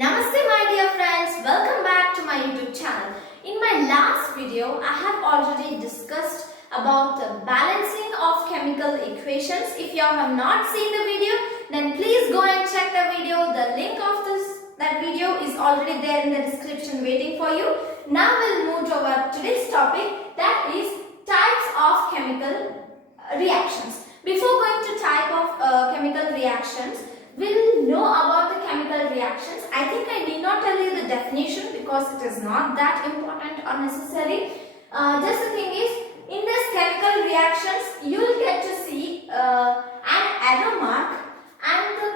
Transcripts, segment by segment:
Namaste my dear friends, welcome back to my YouTube channel. In my last video, I have already discussed about the balancing of chemical equations. If you have not seen the video, then please go and check the video. The link of that video is already there in the description waiting for you. Now we'll move to our today's topic, that is types of chemical reactions. Before going to type of chemical reactions, we'll know about the chemical reactions. I think I need not tell you the definition because it is not that important or necessary. Just the thing is, in this chemical reactions, you will get to see an arrow mark and the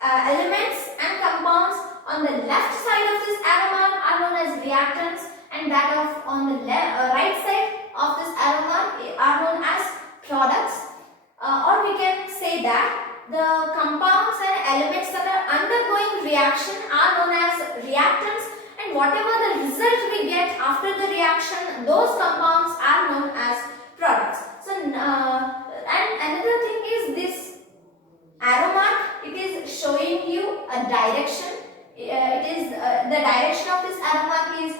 elements and compounds on the left side of this arrow mark are known as reactants, and that of on the right side of this arrow mark are known as products. Or we can say that the compounds and elements that are undergoing reaction are known as reactants, and whatever the result we get after the reaction, those compounds are known as products. So, and another thing is this arrow mark, it is showing you a direction. It is the direction of this arrow mark is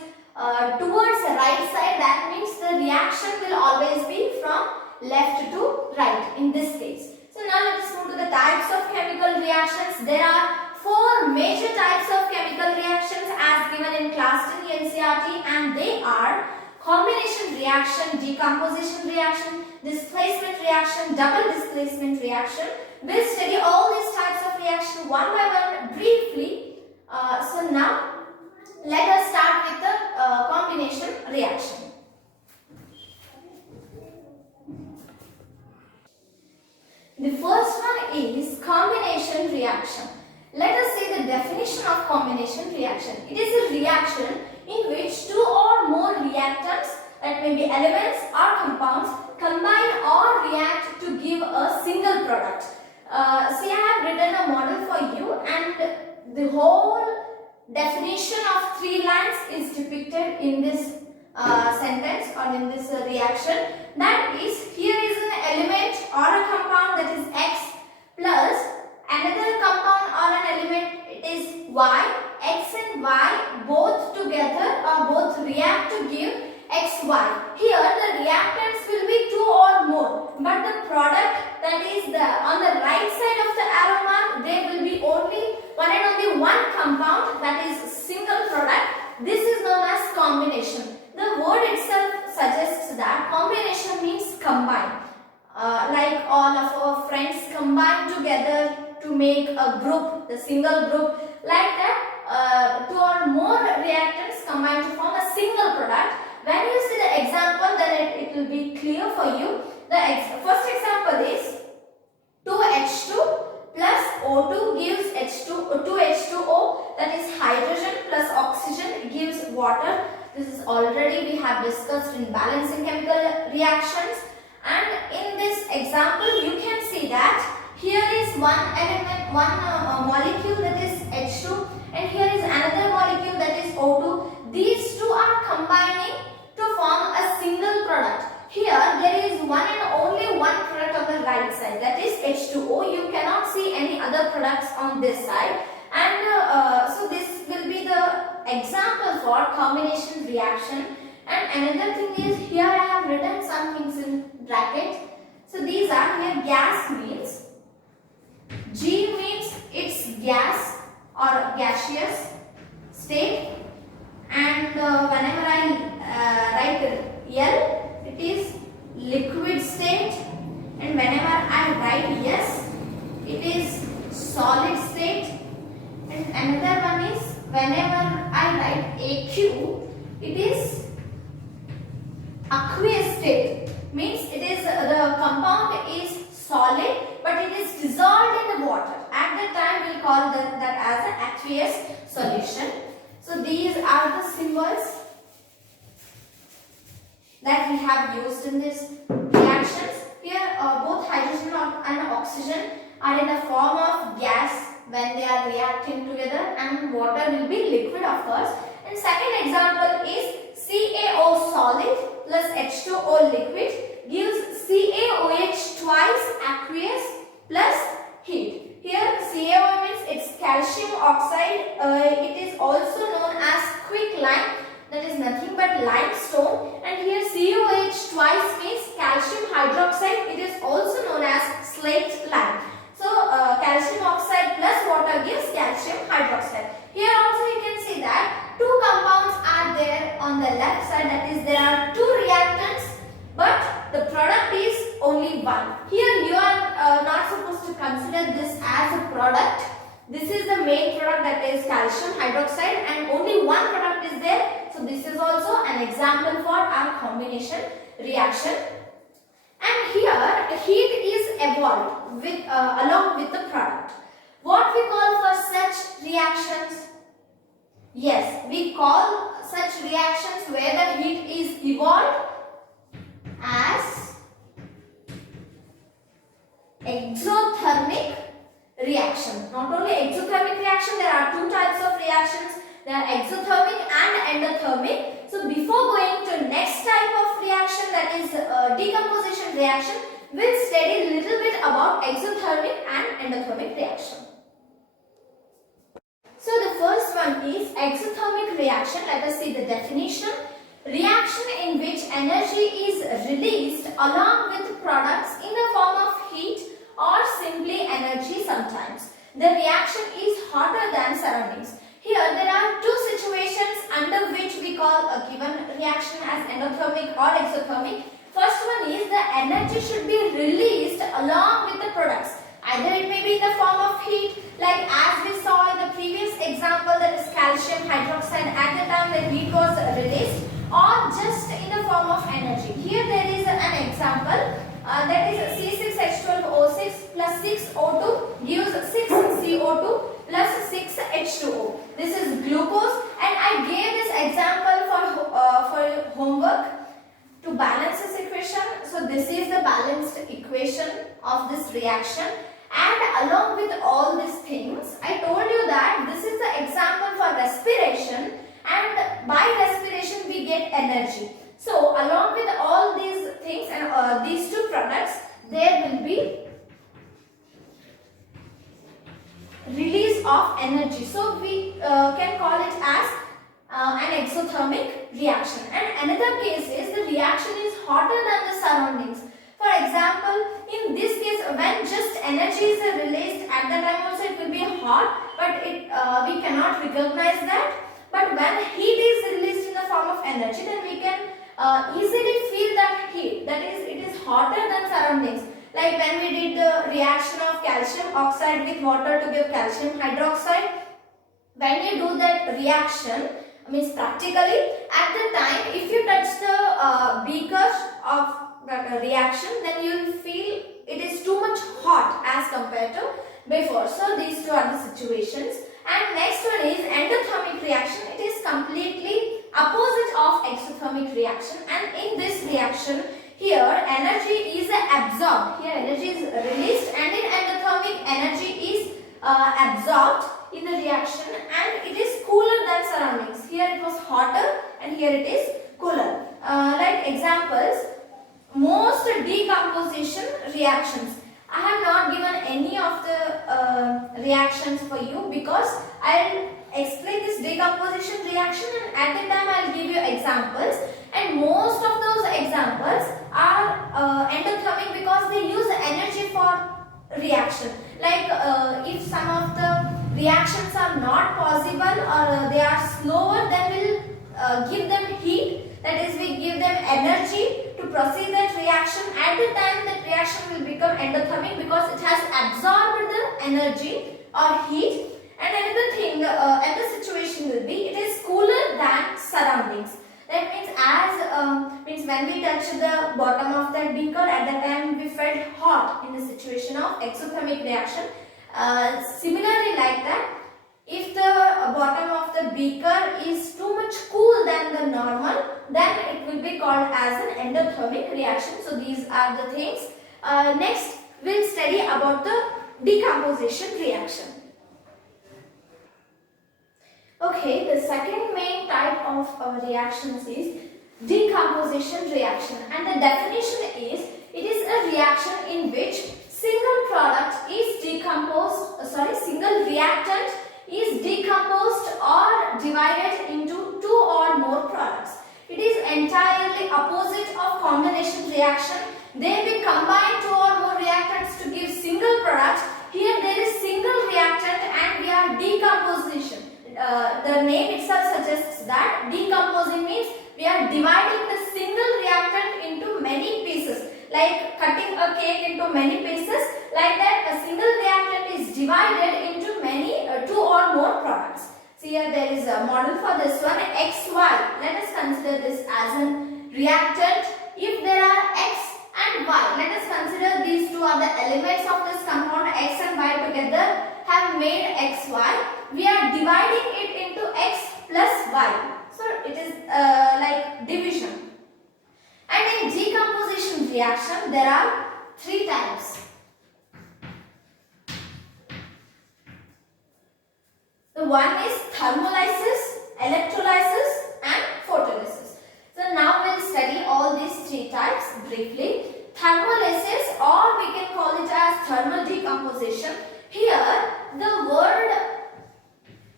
towards the right side. That means the reaction will always be from left to right in this case. So now let us move to the types of chemical reactions. There are four major types of chemical reactions as given in class 10 NCERT, and they are combination reaction, decomposition reaction, displacement reaction, double displacement reaction. We'll study all these types of reaction one by one briefly. So now let us start with the combination reaction. The first one is combination reaction. Let us see the definition of combination reaction. It is a reaction in which two or more reactants, that may be elements or compounds, combine or react to give a single product. See, I have written a model for you, and the whole definition of 3 lines is depicted in this sentence or in this reaction. That is, here is an element or a compound, that is X, plus another compound or an element, it is Y. X and Y both together or both react to give XY. Here the reactants will be 2 or more, but the product, that is on the right side of the arrow mark, there will be only one and only one compound, that is single product. This is known as combination. The word itself suggests that combination means combine. Like all of our friends combine together to make a group, the single group. Like that, 2 or more reactants combine to form a single product. When you see the example, then it will be clear for you. The first example is 2H2 plus O2 gives 2H2O, that is hydrogen plus oxygen gives water. This is already we have discussed in balancing chemical reactions. And in this example, you can see that here is one element, molecule, that is H2, and here is another molecule, that is O2. These two are combining to form a single product. Here there is one and only one product on the right side, that is H2O. You cannot see any other products on this side, and so this will be the example for combination reaction. And another thing is, here I have written some things in bracket. So these are, here gas means, G means it's gas or gaseous state, and whenever I write L, it is liquid state, and whenever I write S, it is solid state, and another one is, whenever I write AQ, it is aqueous state. Means it is the compound is solid, but it is dissolved in the water. At that time, we will call that as an aqueous solution. So these are the symbols that we have used in these reactions. Here, both hydrogen and oxygen are in the form of gas when they are reacting together, and water will be liquid, of course. And second example is CaO solid plus H2O liquid gives CaOH twice aqueous plus heat. Here CaO means it's calcium oxide. It consider this as a product. This is the main product, that is calcium hydroxide, and only one product is there. So this is also an example for our combination reaction. And here heat is evolved with along with the product. What we call for such reactions? Yes, we call such reactions where the heat is evolved as exothermic reaction. Not only exothermic reaction, there are two types of reactions. There are exothermic and endothermic. So before going to next type of reaction, that is decomposition reaction, we'll study a little bit about exothermic and endothermic reaction. So the first one is exothermic reaction. Let us see the definition. Reaction in which energy is released along with products in the form of heat or simply energy sometimes. The reaction is hotter than surroundings. Here there are two situations under which we call a given reaction as endothermic or exothermic. First one is the energy should be released along with the products. Either it may be in the form of heat, like as we saw in the previous example, that is calcium hydroxide, at the time the heat was released, or just in the form of energy. Here there is an example, that is C6H12O6 plus 6O2 gives 6CO2 plus 6H2O. This is glucose, and I gave this example for homework to balance this equation. So this is the balanced equation of this reaction. And along with all these things, I told you that this is the example for respiration, and by respiration we get energy. So along with all these things and these two products, there will be release of energy. So we can call it as an exothermic reaction. And another case is the reaction is hotter than the surroundings. For example, in this case, when just energy is released, at the time also it will be hot, but we cannot recognize that. But when heat is released in the form of energy, then we can easily feel that heat. That is, it is hotter than surroundings. Like when we did the reaction of calcium oxide with water to give calcium hydroxide. When you do that reaction, means practically, at the time, if you touch the beaker of the reaction, then you will feel it is too much hot as compared to before. So these two are the situations. And next one is endothermic reaction. It is completely opposite of exothermic reaction, and in this reaction here energy is absorbed. Here energy is released, and in endothermic energy is absorbed in the reaction, and it is cooler than surroundings. Here it was hotter and here it is cooler. Like examples, most decomposition reactions. I have not given any of the reactions for you because I will explain this decomposition reaction, and at the time I will give you examples, and most of those examples are endothermic because they use energy for reaction. Like if some of the reactions are not possible or they are slower, then we will give them heat. That is, we give them energy to proceed that reaction. At the time, that reaction will become endothermic because it has absorbed the energy or heat. And another thing, another situation will be, it is cooler than surroundings. That means means when we touch the bottom of that beaker, at that time we felt hot in the situation of exothermic reaction. Similarly like that, if the bottom of the beaker is too much cool than the normal, then it will be called as an endothermic reaction. So these are the things. Next, we'll study about the decomposition reaction. Okay, the second main type of reactions is decomposition reaction, and the definition is, it is a reaction in which single product is single reactant is decomposed or divided into two or more products. It is entirely opposite of combination reaction. They will combine two or more reactants to give single product. Here there is single reactant and we are decomposition. The name itself suggests that decomposing means we are dividing the single reactant into many pieces. like cutting a cake into many pieces. Like that, a single reactant is divided into many two or more products. See here there is a model for this one, XY. Let us consider this as a reactant. If there are X and Y, let us consider these two are the elements of this compound. X and Y together have made XY. We are dividing it into X plus Y. So it is like division. And in decomposition reaction, there are three types. The one is thermolysis, electrolysis and photolysis. So now we will study all these three types briefly. Thermolysis, or we can call it as thermal decomposition. Here the word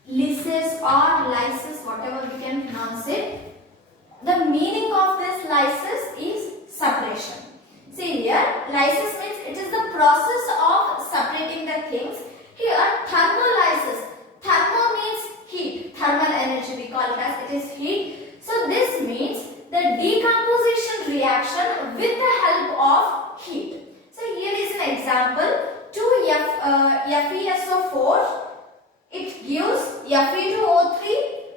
lysis or lysis, whatever we can pronounce it, the meaning of this lysis is separation. See here, lysis means it is the process of separating the things. Here thermolysis, thermo means heat, thermal energy we call it as, it is heat. So this means the decomposition reaction with the help of heat. So here is an example, 2FeSO4, it gives Fe2O3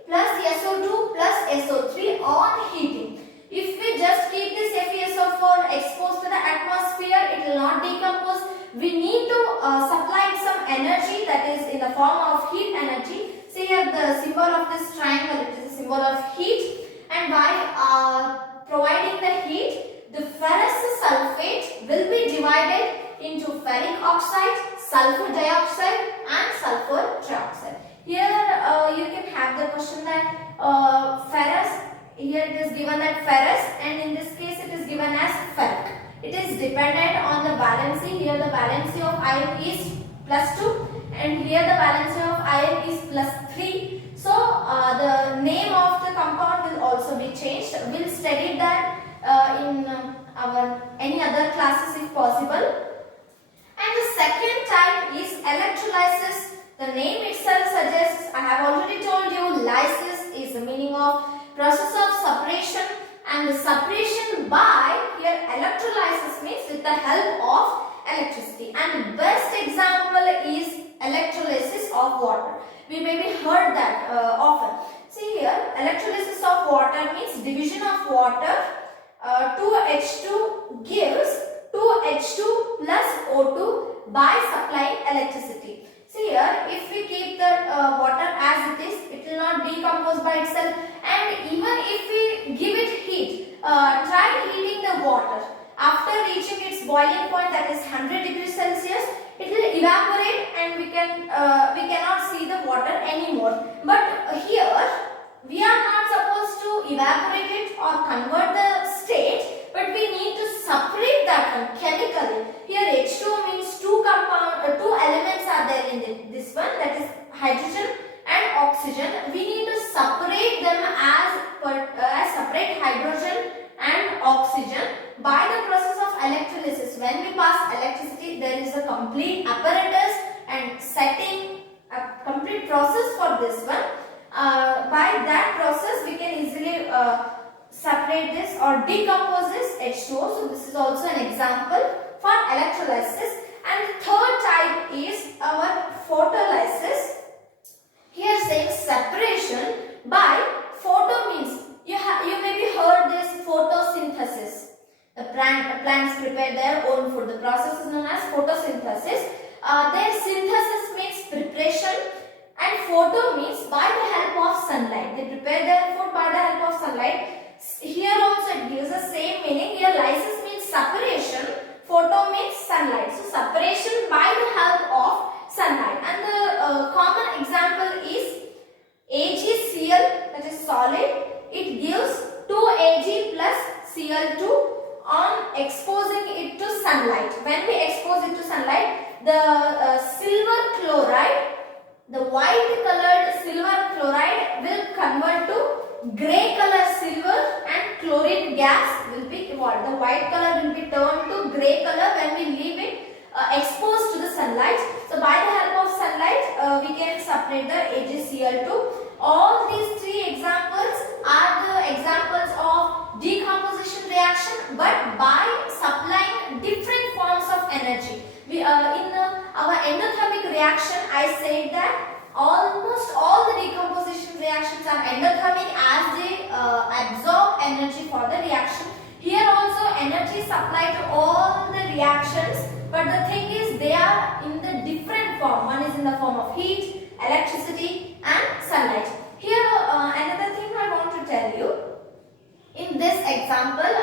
plus SO2 plus SO3 on heating. If we just keep this FeSO4 exposed to the atmosphere, it will not decompose. We need to supply it some energy, that is in the form of heat energy. See here the symbol of this triangle, it is a symbol of heat. And by providing the heat, the ferrous sulfate will be divided into ferric oxide, sulfur dioxide and sulfur trioxide. Here you can have the question that ferrous, here it is given that ferrous, and in this case it is given as ferric. It is dependent on the valency. Here the valency of iron is +2 and here the valency of iron is +3. So the name of the compound will also be changed. We will study that in our any other classes if possible. And the second type is electrolysis. The name itself suggests, I have already told you, lysis is the meaning of process of separation, and the separation by, here electrolysis means with the help of electricity. And the best example is electrolysis of water. We maybe heard that often. See here, electrolysis of water means division of water. 2H2 gives 2H2 plus O2 by supplying electricity. See here, if we keep the water as it is, it will not decompose by itself. And even if we give it heat, try heating the water. After reaching its boiling point, that is 100 degrees Celsius, it will evaporate and we cannot see the water anymore. But here we are not supposed to evaporate it or convert the state, but we need to separate that one chemically. Here H2 means two elements are there in this one, that is hydrogen and oxygen. We need to separate them as separate hydrogen and oxygen by the process of electrolysis. When we pass electricity, there is a complete apparatus and setting, a complete process for this one. By that process, we can easily separate this or decompose this H2O. So this is also an example for electrolysis. And the third type is our photolysis. Here saying separation by photo means you maybe heard this photosynthesis. The plants prepare their own food. The process is known as photosynthesis. Their synthesis means preparation and photo means by the help of sunlight. They prepare their food by the help of sunlight. Here also it gives the same meaning. Here lysis means separation, photo means sunlight. So separation by the help of sunlight. And the common example is AgCl, that is solid. It gives 2Ag plus Cl2 on exposing it to sunlight. When we expose it to sunlight, the silver chloride, the white colored silver chloride will convert to grey color silver and chlorine gas will be evolved. The white color will be turned to grey color when we leave it exposed to the sunlight. So by the help of sunlight, we can separate the AgCl2. All these three examples are the examples of decomposition reaction, but by supplying apply to all the reactions, but the thing is they are in the different form. One is in the form of heat, electricity and sunlight. Here another thing I want to tell you. In this example,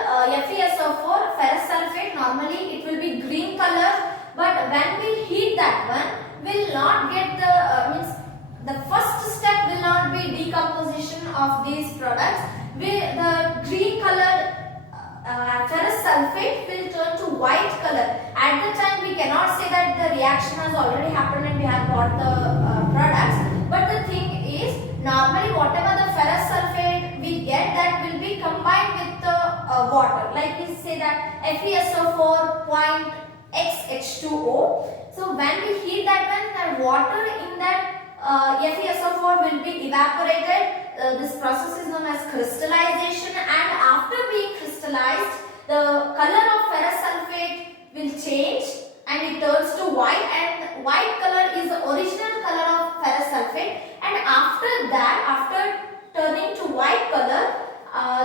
FeSO4 ferrous sulfate, normally it will be green color, but when we heat that one, will not get the first step will not be decomposition of these products. The green colored ferrous sulfate will turn to white color. At the time we cannot say that the reaction has already happened and we have got the products. But the thing is, normally whatever the ferrous sulfate we get, that will be combined with the water. Like we say that FeSO4 .xH2O. So when we heat that one, the water in that FeSO4 will be evaporated. This process is known as crystallization, and after being crystallized, the color of ferrous sulfate will change and it turns to white, and white color is the original color of ferrous sulfate. And after that, after turning to white color,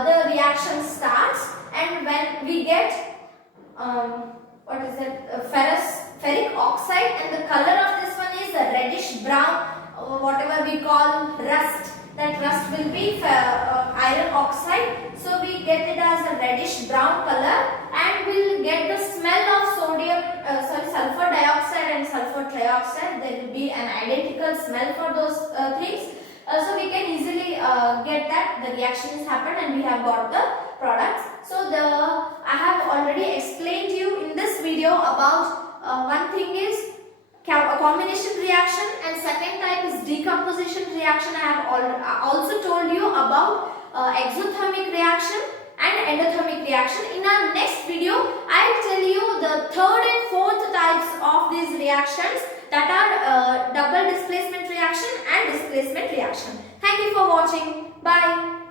the reaction starts, and when we get ferric oxide, and the color of this one is a reddish brown, whatever we call rust. That rust will be iron oxide, so we get it as a reddish brown color, and we'll get the smell of sulfur dioxide and sulfur trioxide. There will be an identical smell for those things, so we can easily get that the reaction has happened and we have got the products. So I have already explained to you in this video about one thing is a combination reaction, and second type is decomposition reaction. I have also told you about exothermic reaction and endothermic reaction. In our next video, I will tell you the third and fourth types of these reactions, that are double displacement reaction and displacement reaction. Thank you for watching. Bye.